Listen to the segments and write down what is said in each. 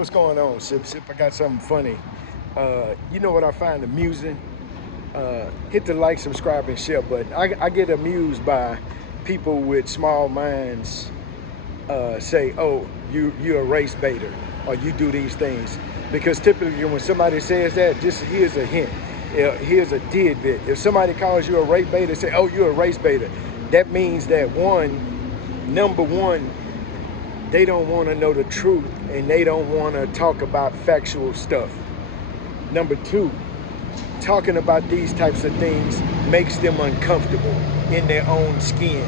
What's going on, Sip Sip? I got something funny. You know what I find amusing? Hit the like, subscribe, and share button. I get amused by people with small minds say, "Oh, you're a race baiter," or "You do these things." Because typically, when somebody says that, just here's a hint. Here's a tidbit. If somebody calls you a race baiter, say, "Oh, you're a race baiter," that means that number one, they don't want to know the truth and they don't want to talk about factual stuff. Number two, talking about these types of things makes them uncomfortable in their own skin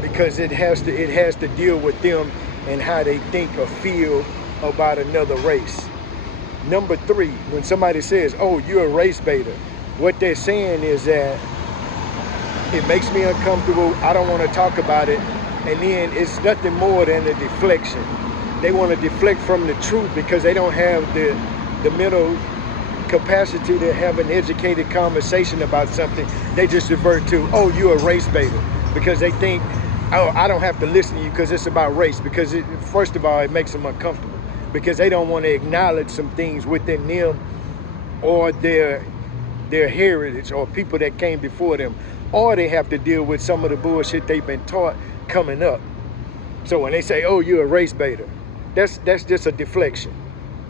because it has to deal with them and how they think or feel about another race. Number three, when somebody says, "Oh, you're a race baiter," what they're saying is that it makes me uncomfortable, I don't want to talk about it, and then it's nothing more than a deflection. They want to deflect from the truth because they don't have the mental capacity to have an educated conversation about something. They just revert to, "Oh, you're a race baiter," because they think, "Oh, I don't have to listen to you because it's about race," because first of all, it makes them uncomfortable because they don't want to acknowledge some things within them or their heritage or people that came before them, or they have to deal with some of the bullshit they've been taught coming up. So when they say, "Oh, you're a race baiter," that's just a deflection.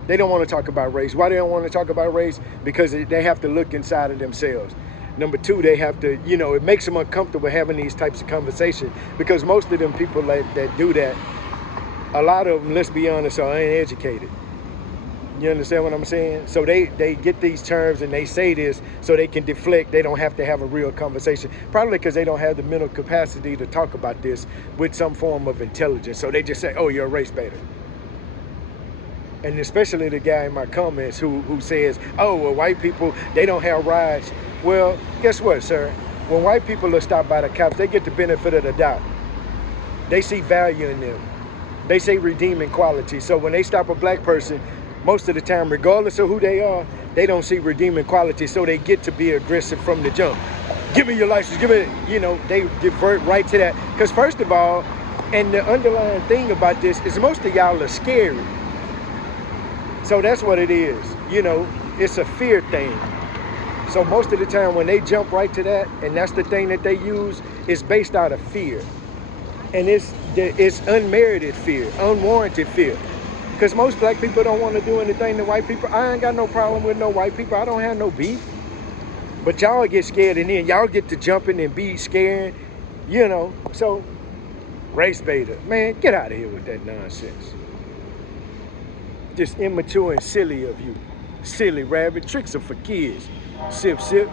They don't want to talk about race. Why they don't want to talk about race? Because they have to look inside of themselves. Number two, they have to, it makes them uncomfortable having these types of conversations because most of them people that do that, a lot of them, let's be honest, are uneducated. You understand what I'm saying? So they get these terms and they say this so they can deflect. They don't have to have a real conversation. Probably because they don't have the mental capacity to talk about this with some form of intelligence. So they just say, "Oh, you're a race baiter." And especially the guy in my comments who says, "Oh, well, white people, they don't have rights." Well, guess what, sir? When white people are stopped by the cops, they get the benefit of the doubt. They see value in them. They say redeeming quality. So when they stop a black person, most of the time, regardless of who they are, they don't see redeeming quality. So they get to be aggressive from the jump. "Give me your license, give me," they divert right to that. Because first of all, and the underlying thing about this is most of y'all are scary. So that's what it is. It's a fear thing. So most of the time when they jump right to that, and that's the thing that they use, it's based out of fear. And it's unmerited fear, unwarranted fear. Because most black people don't want to do anything to white people. I ain't got no problem with no white people. I don't have no beef. But y'all get scared and then y'all get to jumping and be scared, So, race baiter. Man, get out of here with that nonsense. Just immature and silly of you. Silly rabbit. Tricks are for kids. Sip, sip.